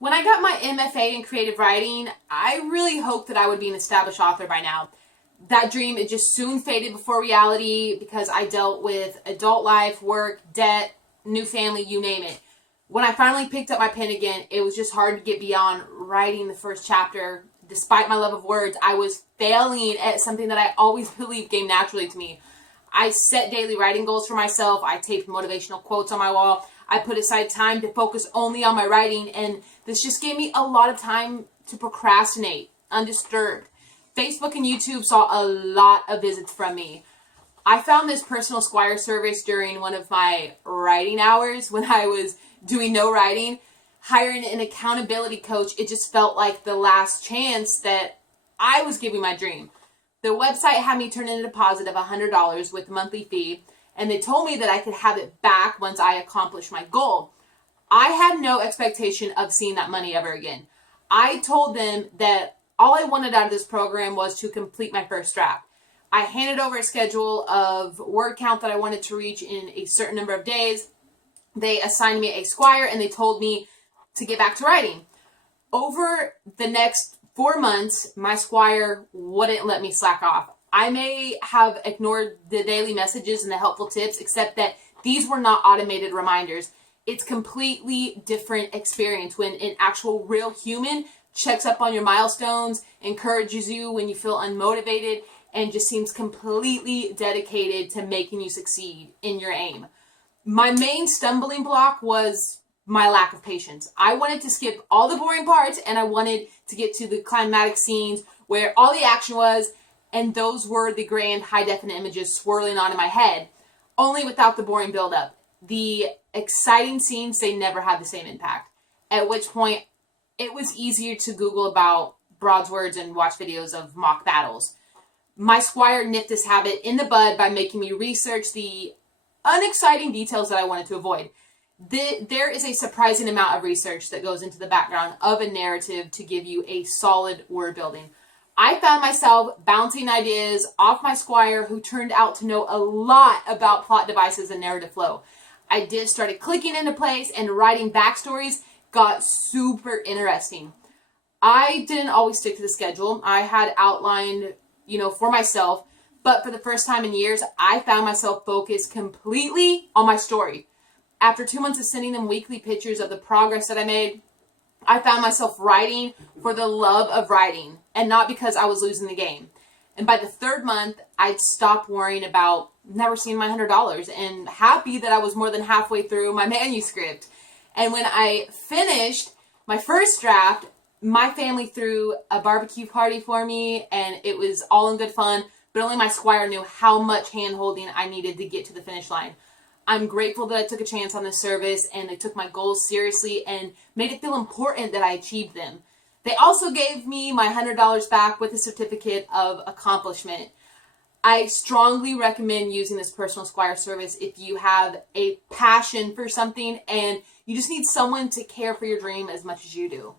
When I got my MFA in creative writing, I really hoped that I would be an established author by now. That dream, it just soon faded before reality because I dealt with adult life, work, debt, new family, you name it. When I finally picked up my pen again, it was just hard to get beyond writing the first chapter. Despite my love of words, I was failing at something that I always believed came naturally to me. I set daily writing goals for myself. I taped motivational quotes on my wall. I put aside time to focus only on my writing, and this just gave me a lot of time to procrastinate, undisturbed. Facebook and YouTube saw a lot of visits from me. I found this personal SQUIRE service during one of my writing hours when I was doing no writing. Hiring an accountability coach, it just felt like the last chance that I was giving my dream. The website had me turn in a deposit of $100 with a monthly fee, and they told me that I could have it back once I accomplished my goal. I had no expectation of seeing that money ever again. I told them that all I wanted out of this program was to complete my first draft. I handed over a schedule of word count that I wanted to reach in a certain number of days. They assigned me a SQUIRE, and they told me to get back to writing. Over the next 4 months, my SQUIRE wouldn't let me slack off. I may have ignored the daily messages and the helpful tips, except that these were not automated reminders. It's completely different experience when an actual real human checks up on your milestones, encourages you when you feel unmotivated, and just seems completely dedicated to making you succeed in your aim. My main stumbling block was my lack of patience. I wanted to skip all the boring parts, and I wanted to get to the climatic scenes where all the action was, and those were the grand high-definite images swirling on in my head, only without the boring buildup. The exciting scenes, they never had the same impact. At which point, it was easier to Google about broadswords and watch videos of mock battles. My SQUIRE nipped this habit in the bud by making me research the unexciting details that I wanted to avoid. There is a surprising amount of research that goes into the background of a narrative to give you a solid word building. I found myself bouncing ideas off my SQUIRE, who turned out to know a lot about plot devices and narrative flow. Ideas started clicking into place, and writing backstories got super interesting. I didn't always stick to the schedule I had outlined, for myself, but for the first time in years, I found myself focused completely on my story. After 2 months of sending them weekly pictures of the progress that I made, I found myself writing for the love of writing and not because I was losing the game. And by the 3rd month, I'd stopped worrying about never seeing my $100 and happy that I was more than halfway through my manuscript. And when I finished my first draft, my family threw a barbecue party for me, and it was all in good fun, but only my SQUIRE knew how much hand-holding I needed to get to the finish line. I'm grateful that I took a chance on this service, and they took my goals seriously and made it feel important that I achieved them. They also gave me my $100 back with a certificate of accomplishment. I strongly recommend using this personal SQUIRE service if you have a passion for something and you just need someone to care for your dream as much as you do.